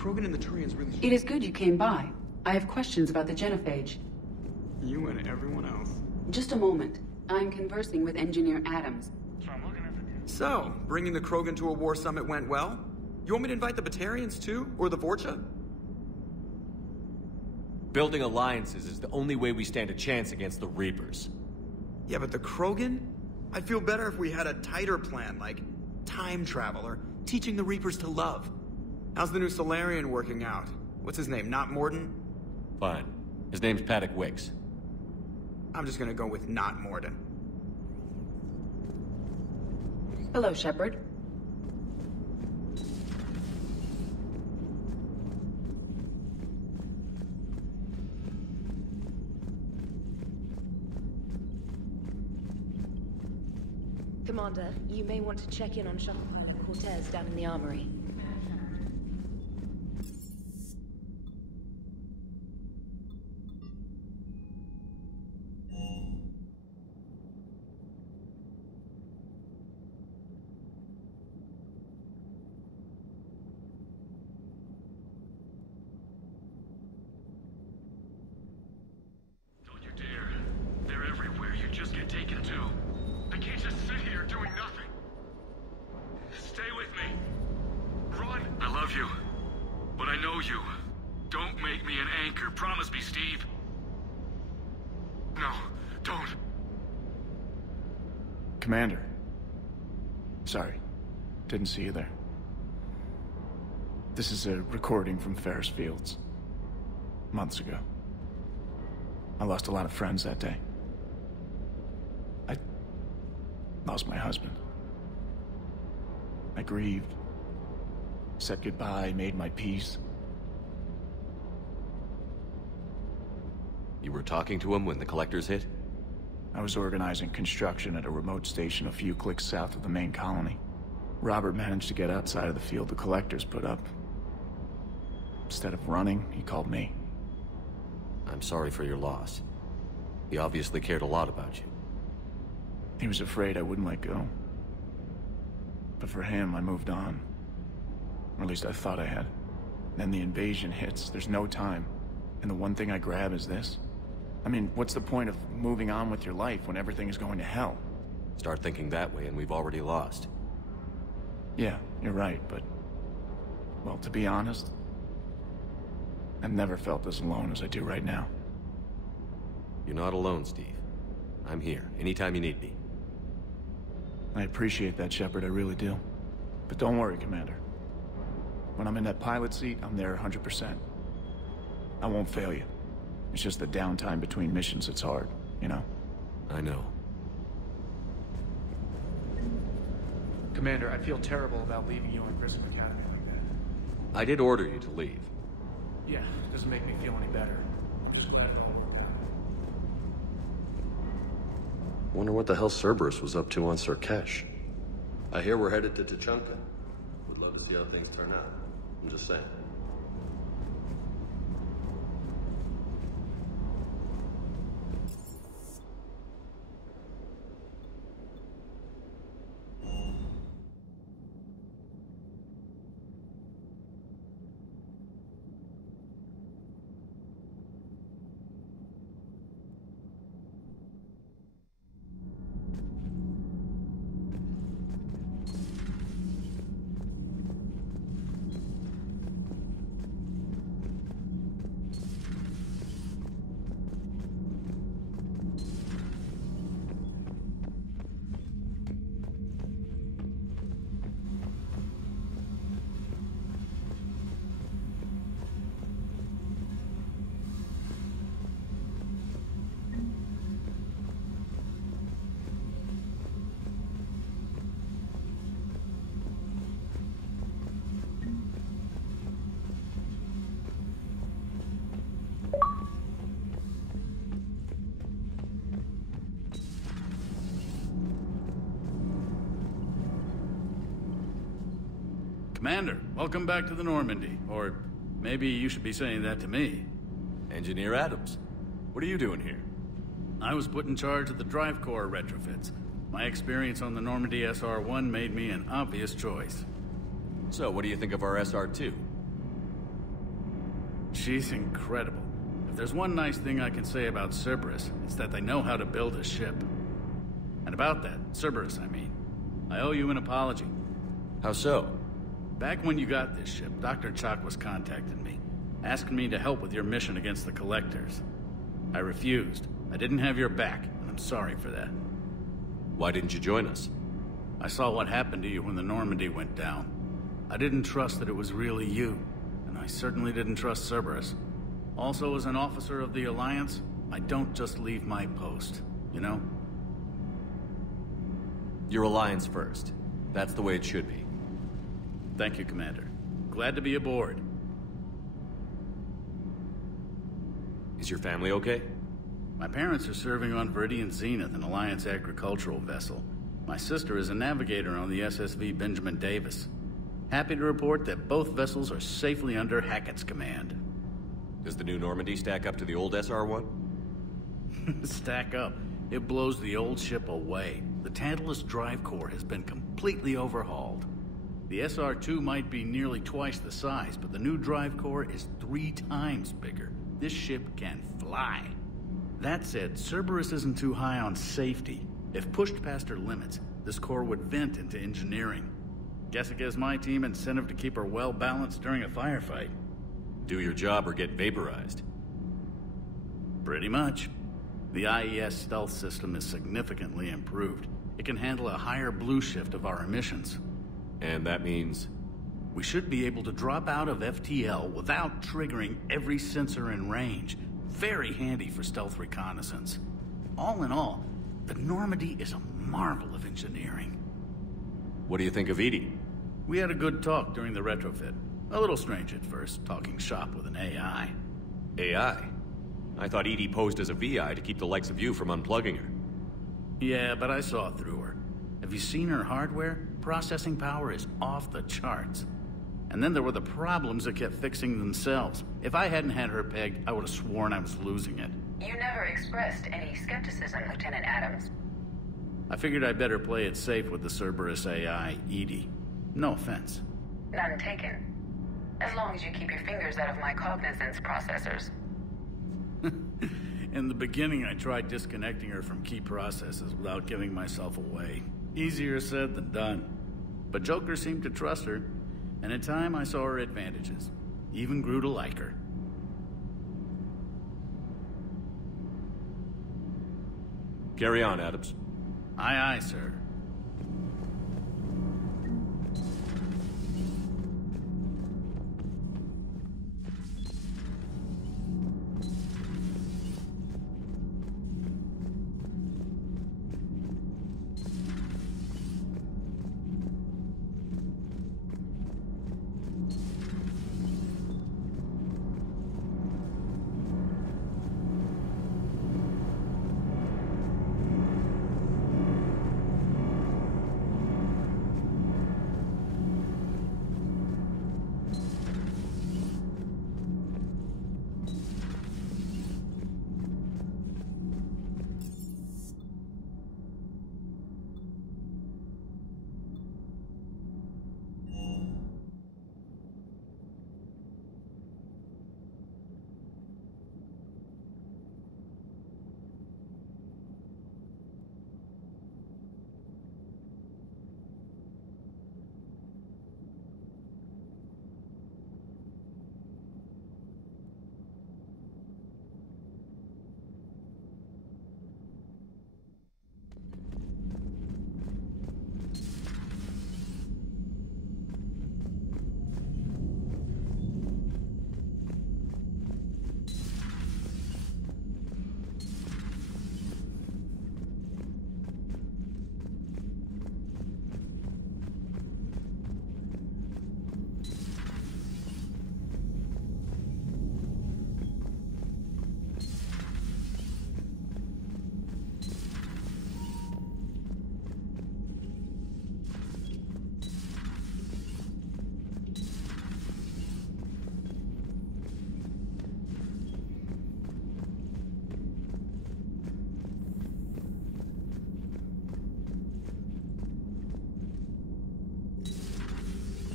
Krogan and the Turians really... It is good you came by. I have questions about the genophage. You and everyone else. Just a moment. I'm conversing with Engineer Adams. So, bringing the Krogan to a war summit went well? You want me to invite the Batarians too? Or the Vorcha? Building alliances is the only way we stand a chance against the Reapers. Yeah, but the Krogan? I'd feel better if we had a tighter plan, like time travel or teaching the Reapers to love. How's the new Solarian working out? What's his name, not Morden? Fine. His name's Paddock Wicks. I'm just gonna go with not Morden. Hello, Shepard. Commander, you may want to check in on shuttle pilot Cortez down in the armory. Commander. Sorry. Didn't see you there. This is a recording from Ferris Fields. Months ago. I lost a lot of friends that day. I lost my husband. I grieved. Said goodbye, made my peace. You were talking to him when the Collectors hit? I was organizing construction at a remote station a few clicks south of the main colony. Robert managed to get outside of the field the Collectors put up. Instead of running, he called me. I'm sorry for your loss. He obviously cared a lot about you. He was afraid I wouldn't let go. But for him, I moved on. Or at least I thought I had. Then the invasion hits, there's no time. And the one thing I grab is this. I mean, what's the point of moving on with your life when everything is going to hell? Start thinking that way and we've already lost. Yeah, you're right, but... well, to be honest, I've never felt as alone as I do right now. You're not alone, Steve. I'm here, anytime you need me. I appreciate that, Shepard, I really do. But don't worry, Commander. When I'm in that pilot seat, I'm there 100%. I won't fail you. It's just the downtime between missions that's hard, you know? I know. Commander, I feel terrible about leaving you on Grissom Academy like that. I did order you to leave. Yeah, doesn't make me feel any better. I'm just glad it all worked out. Wonder what the hell Cerberus was up to on Surkesh. I hear we're headed to Tuchanka. Would love to see how things turn out. I'm just saying. Commander, welcome back to the Normandy. Or maybe you should be saying that to me. Engineer Adams, what are you doing here? I was put in charge of the drive core retrofits. My experience on the Normandy SR-1 made me an obvious choice. So, what do you think of our SR-2? She's incredible. If there's one nice thing I can say about Cerberus, it's that they know how to build a ship. And about that, Cerberus, I mean, I owe you an apology. How so? Back when you got this ship, Dr. Chalk was contacting me, asking me to help with your mission against the Collectors. I refused. I didn't have your back, and I'm sorry for that. Why didn't you join us? I saw what happened to you when the Normandy went down. I didn't trust that it was really you, and I certainly didn't trust Cerberus. Also, as an officer of the Alliance, I don't just leave my post, you know? Your Alliance first. That's the way it should be. Thank you, Commander. Glad to be aboard. Is your family okay? My parents are serving on Viridian Zenith, an Alliance agricultural vessel. My sister is a navigator on the SSV Benjamin Davis. Happy to report that both vessels are safely under Hackett's command. Does the new Normandy stack up to the old SR-1? Stack up. It blows the old ship away. The Tantalus drive core has been completely overhauled. The SR-2 might be nearly twice the size, but the new drive core is 3 times bigger. This ship can fly. That said, Cerberus isn't too high on safety. If pushed past her limits, this core would vent into engineering. Guess it gives my team incentive to keep her well balanced during a firefight. Do your job or get vaporized. Pretty much. The IES stealth system is significantly improved. It can handle a higher blue shift of our emissions. And that means? We should be able to drop out of FTL without triggering every sensor in range. Very handy for stealth reconnaissance. All in all, the Normandy is a marvel of engineering. What do you think of Edie? We had a good talk during the retrofit. A little strange at first, talking shop with an AI. AI? I thought Edie posed as a VI to keep the likes of you from unplugging her. Yeah, but I saw through her. Have you seen her hardware? Processing power is off the charts. And then there were the problems that kept fixing themselves. If I hadn't had her pegged, I would have sworn I was losing it. You never expressed any skepticism, Lieutenant Adams. I figured I'd better play it safe with the Cerberus AI, Edie. No offense. None taken. As long as you keep your fingers out of my cognizance processors. In the beginning, I tried disconnecting her from key processes without giving myself away. Easier said than done. But Joker seemed to trust her, and in time I saw her advantages. Even grew to like her. Carry on, Adams. Aye, aye, sir.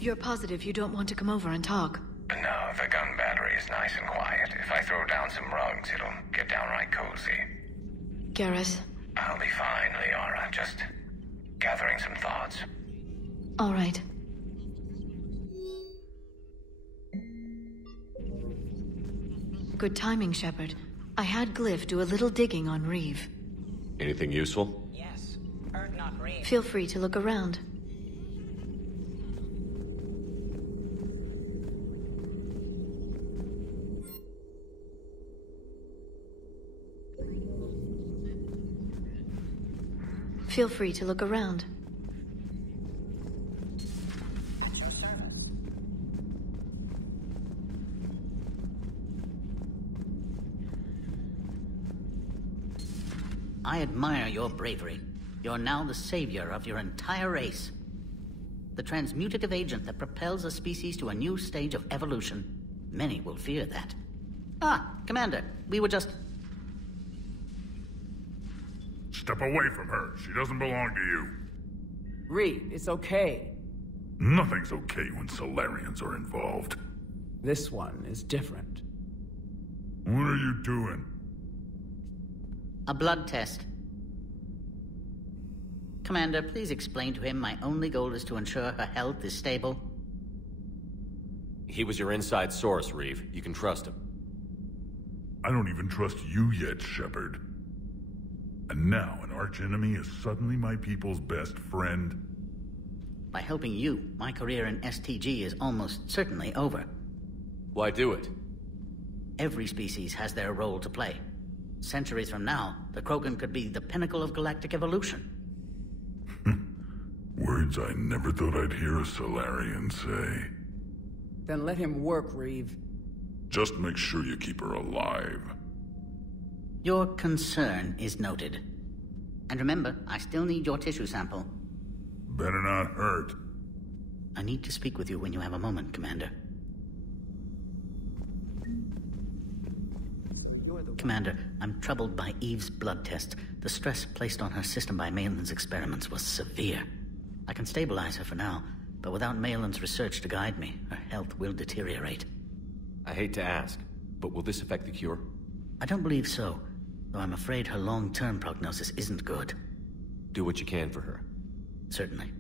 You're positive you don't want to come over and talk? No, the gun battery is nice and quiet. If I throw down some rugs, it'll get downright cozy. Garrus. I'll be fine, Liara. Just gathering some thoughts. All right. Good timing, Shepard. I had Glyph do a little digging on Reeve. Anything useful? Yes. Not Reeve. Feel free to look around. Feel free to look around. At your service. I admire your bravery. You're now the savior of your entire race. The transmutative agent that propels a species to a new stage of evolution. Many will fear that. Ah, Commander, we were just... Step away from her. She doesn't belong to you. Reeve, it's okay. Nothing's okay when Salarians are involved. This one is different. What are you doing? A blood test. Commander, please explain to him my only goal is to ensure her health is stable. He was your inside source, Reeve. You can trust him. I don't even trust you yet, Shepard. And now an archenemy is suddenly my people's best friend? By helping you, my career in STG is almost certainly over. Why do it? Every species has their role to play. Centuries from now, the Krogan could be the pinnacle of galactic evolution. Words I never thought I'd hear a Salarian say. Then let him work, Reeve. Just make sure you keep her alive. Your concern is noted. And remember, I still need your tissue sample. Better not hurt. I need to speak with you when you have a moment, Commander. Commander, I'm troubled by Eve's blood tests. The stress placed on her system by Malin's experiments was severe. I can stabilize her for now, but without Malin's research to guide me, her health will deteriorate. I hate to ask, but will this affect the cure? I don't believe so, though I'm afraid her long-term prognosis isn't good. Do what you can for her. Certainly.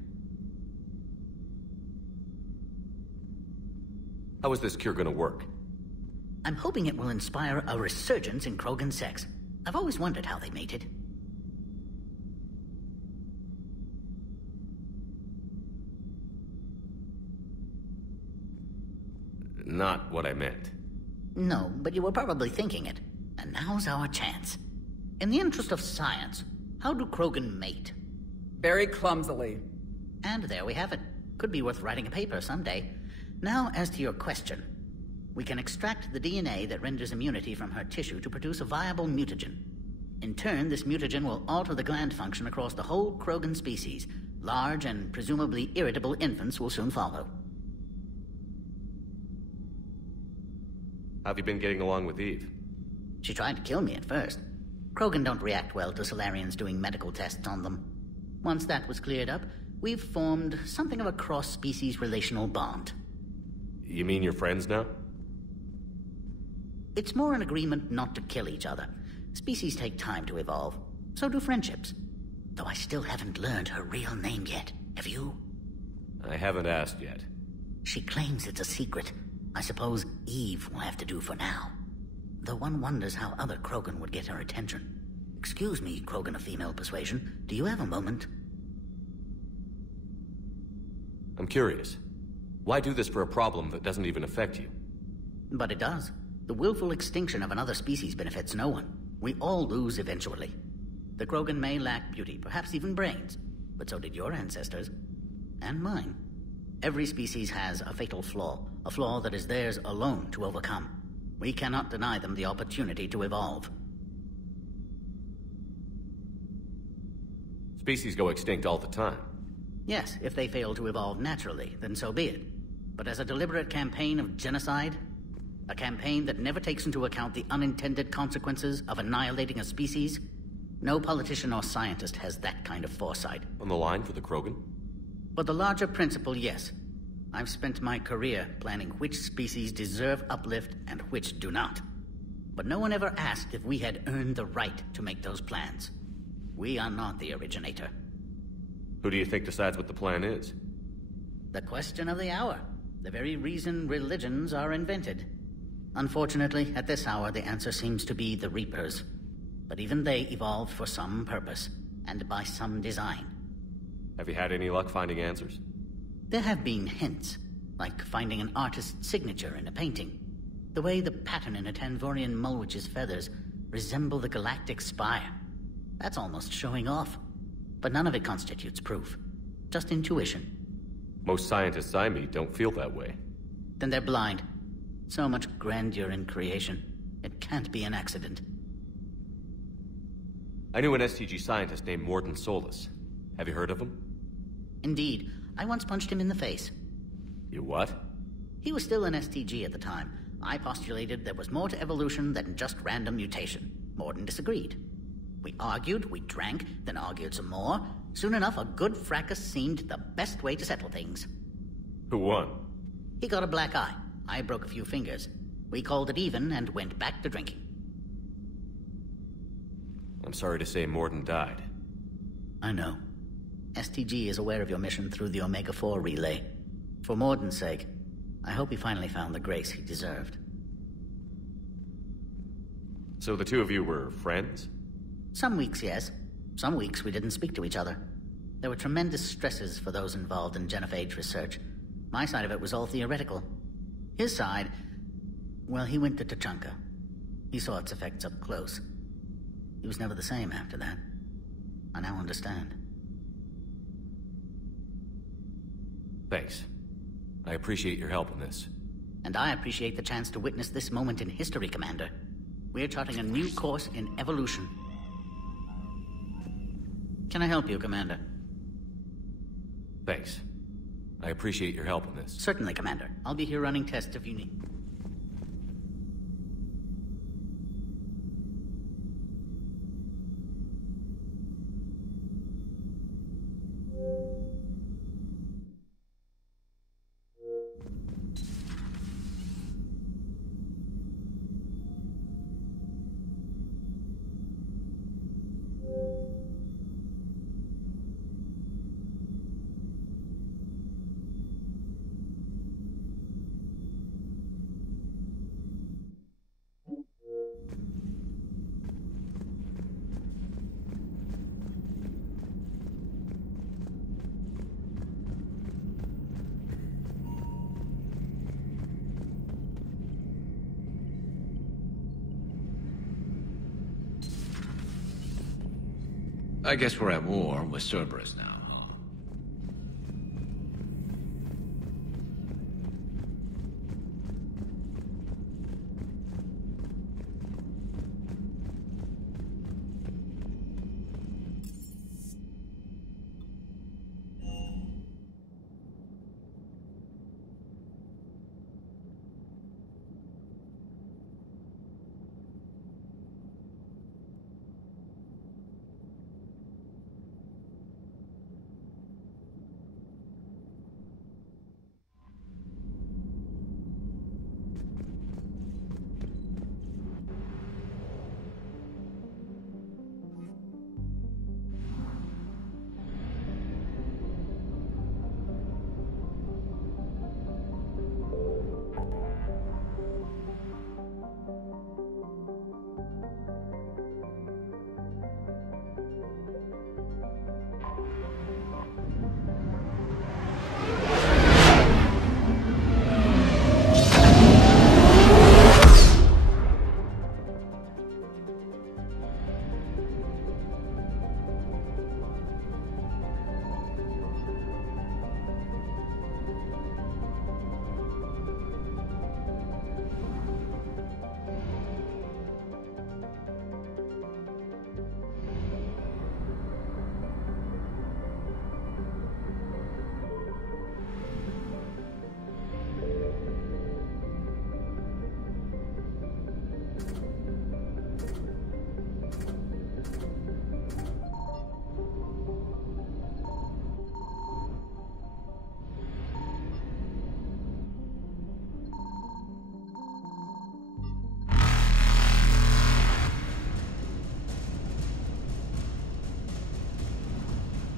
How is this cure gonna work? I'm hoping it will inspire a resurgence in Krogan sex. I've always wondered how they mated. Not what I meant. No, but you were probably thinking it. And now's our chance. In the interest of science, how do Krogan mate? Very clumsily. And there we have it. Could be worth writing a paper someday. Now, as to your question. We can extract the DNA that renders immunity from her tissue to produce a viable mutagen. In turn, this mutagen will alter the gland function across the whole Krogan species. Large and presumably irritable infants will soon follow. How have you been getting along with Eve? She tried to kill me at first. Krogan don't react well to Salarians doing medical tests on them. Once that was cleared up, we've formed something of a cross-species relational bond. You mean you're friends now? It's more an agreement not to kill each other. Species take time to evolve. So do friendships. Though I still haven't learned her real name yet. Have you? I haven't asked yet. She claims it's a secret. I suppose Eve will have to do for now. Though one wonders how other Krogan would get her attention. Excuse me, Krogan of female persuasion. Do you have a moment? I'm curious. Why do this for a problem that doesn't even affect you? But it does. The willful extinction of another species benefits no one. We all lose eventually. The Krogan may lack beauty, perhaps even brains, but so did your ancestors. And mine. Every species has a fatal flaw, a flaw that is theirs alone to overcome. We cannot deny them the opportunity to evolve. Species go extinct all the time. Yes, if they fail to evolve naturally, then so be it. But as a deliberate campaign of genocide, a campaign that never takes into account the unintended consequences of annihilating a species, no politician or scientist has that kind of foresight. On the line for the Krogan? But the larger principle, yes. I've spent my career planning which species deserve uplift and which do not. But no one ever asked if we had earned the right to make those plans. We are not the originator. Who do you think decides what the plan is? The question of the hour. The very reason religions are invented. Unfortunately, at this hour, the answer seems to be the Reapers. But even they evolved for some purpose, and by some design. Have you had any luck finding answers? There have been hints, like finding an artist's signature in a painting. The way the pattern in a Tanvorian mulwitch's feathers resemble the galactic spire. That's almost showing off. But none of it constitutes proof. Just intuition. Most scientists I meet don't feel that way. Then they're blind. So much grandeur in creation. It can't be an accident. I knew an STG scientist named Mordin Solus. Have you heard of him? Indeed. I once punched him in the face. You what? He was still an STG at the time. I postulated there was more to evolution than just random mutation. Mordin disagreed. We argued, we drank, then argued some more. Soon enough, a good fracas seemed the best way to settle things. Who won? He got a black eye. I broke a few fingers. We called it even and went back to drinking. I'm sorry to say Mordin died. I know. STG is aware of your mission through the Omega-4 relay. For Mordin's sake, I hope he finally found the grace he deserved. So the two of you were friends? Some weeks, yes. Some weeks we didn't speak to each other. There were tremendous stresses for those involved in genophage research. My side of it was all theoretical. His side, well, he went to Tuchanka. He saw its effects up close. He was never the same after that. I now understand. Thanks. I appreciate your help in this. And I appreciate the chance to witness this moment in history, Commander. We're charting a new course in evolution. Can I help you, Commander? Thanks. I appreciate your help in this. Certainly, Commander. I'll be here running tests if you need. I guess we're at war with Cerberus now, huh?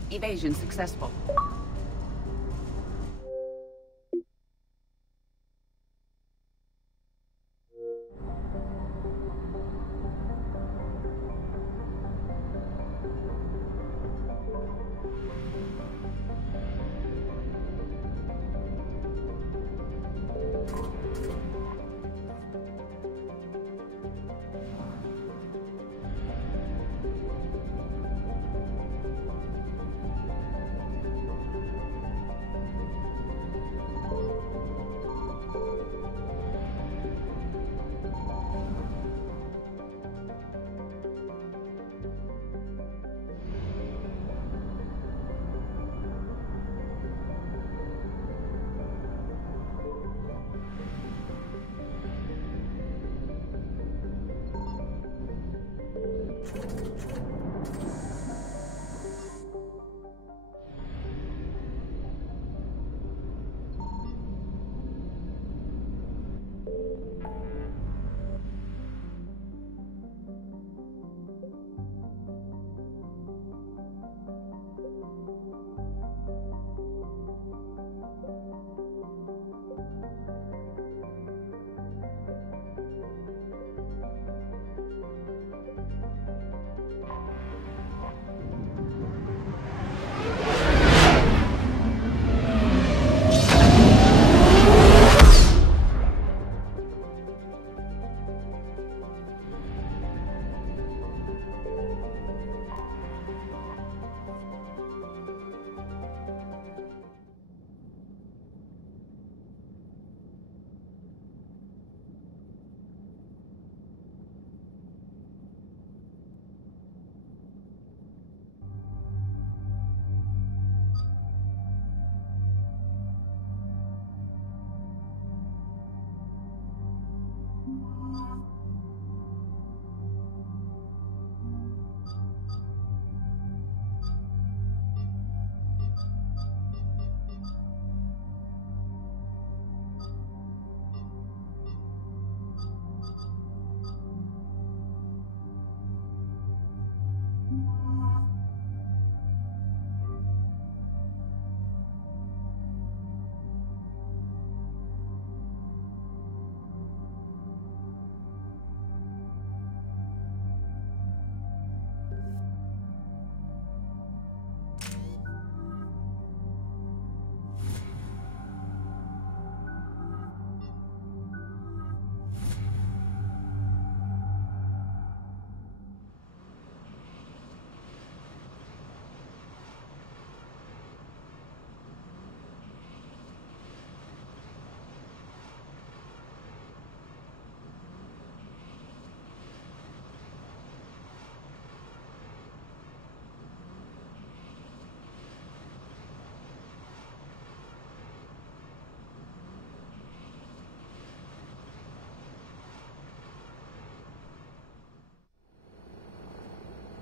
Evasion successful.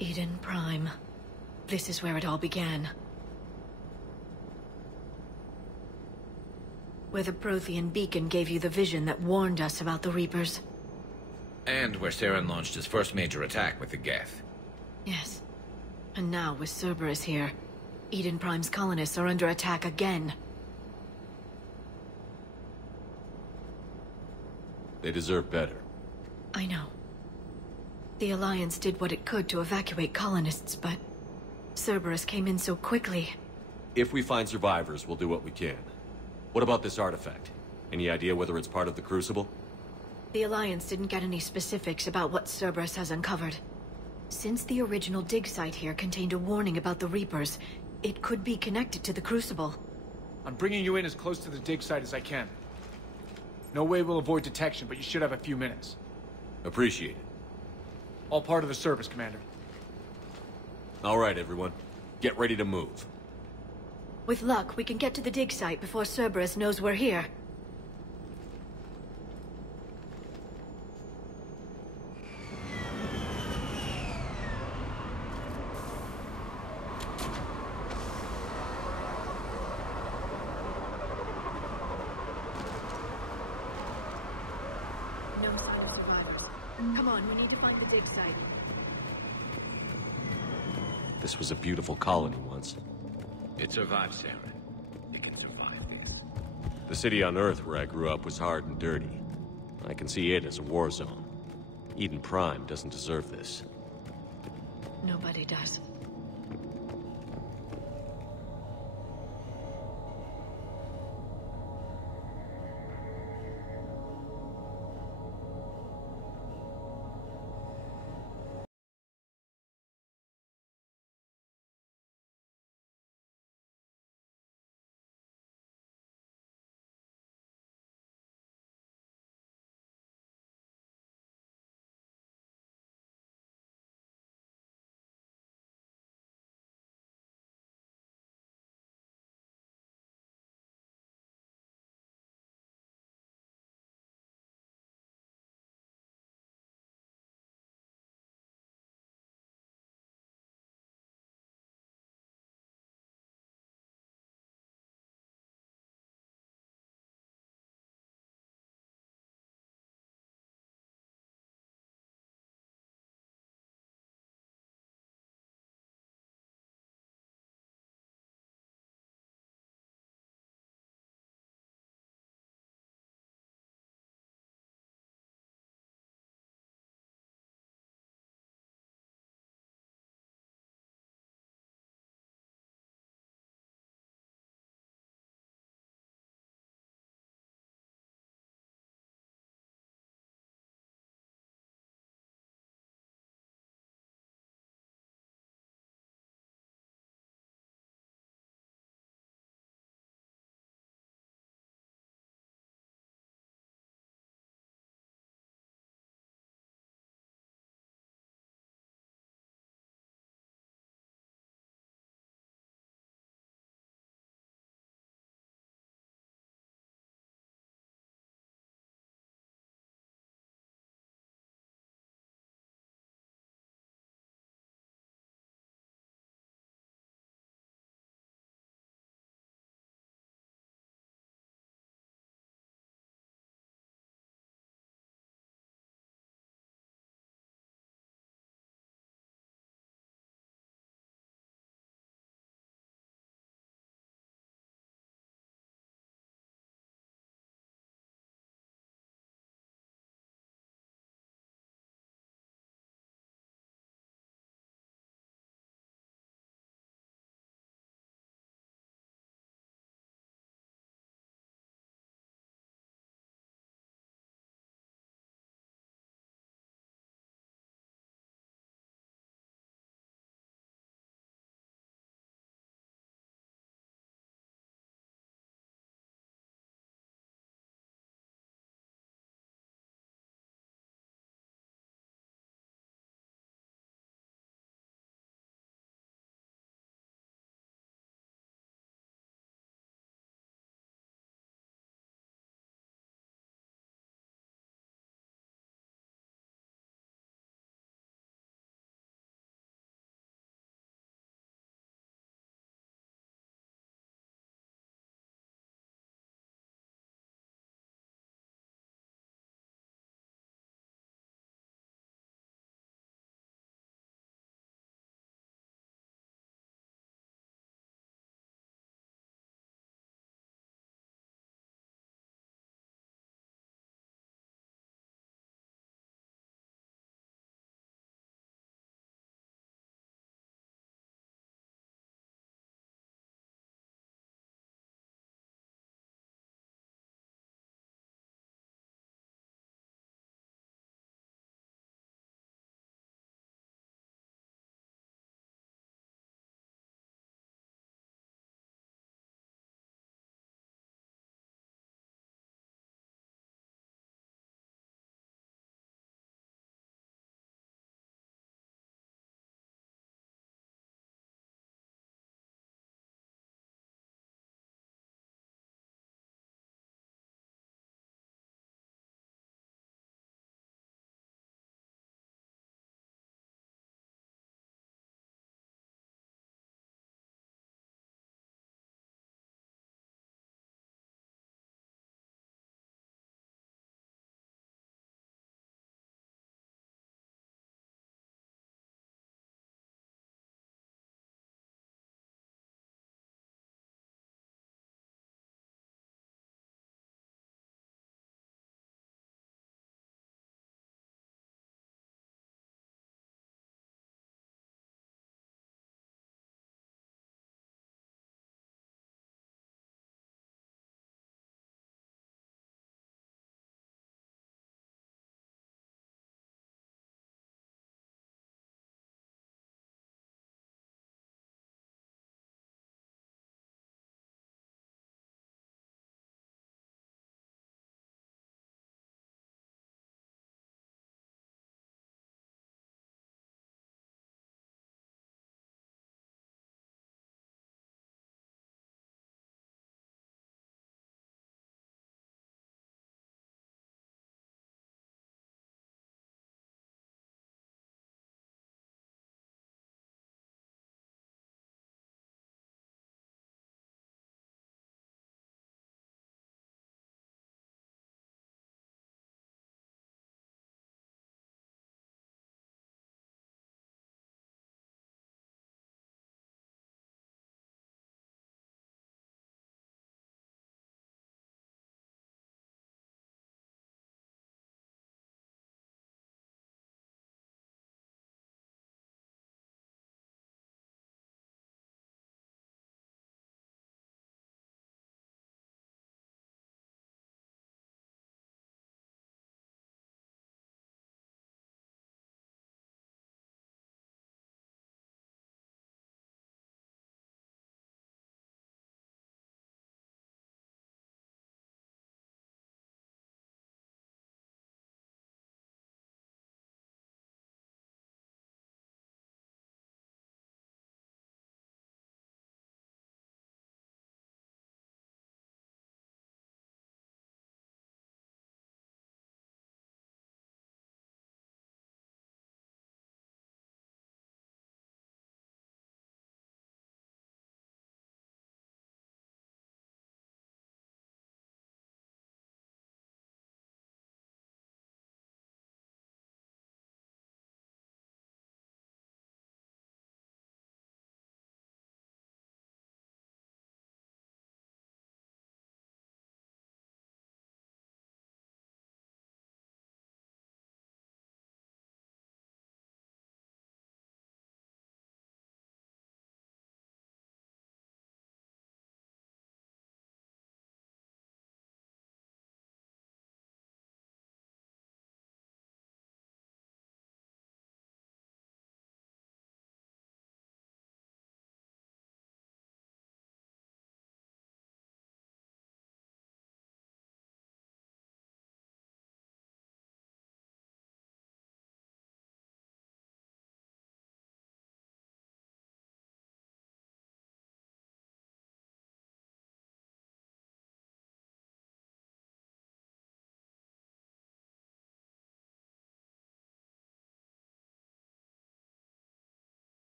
Eden Prime. This is where it all began. Where the Prothean beacon gave you the vision that warned us about the Reapers. And where Saren launched his first major attack with the Geth. Yes. And now, with Cerberus here, Eden Prime's colonists are under attack again. They deserve better. I know. The Alliance did what it could to evacuate colonists, but Cerberus came in so quickly. If we find survivors, we'll do what we can. What about this artifact? Any idea whether it's part of the Crucible? The Alliance didn't get any specifics about what Cerberus has uncovered. Since the original dig site here contained a warning about the Reapers, it could be connected to the Crucible. I'm bringing you in as close to the dig site as I can. No way we'll avoid detection, but you should have a few minutes. Appreciate it. All part of the service, Commander. All right, everyone. Get ready to move. With luck, we can get to the dig site before Cerberus knows we're here. No sign of survivors. Come on, we need to find the dig site. This was a beautiful colony once. It survived, Saren. It can survive this. The city on Earth where I grew up was hard and dirty. I can see it as a war zone. Eden Prime doesn't deserve this. Nobody does.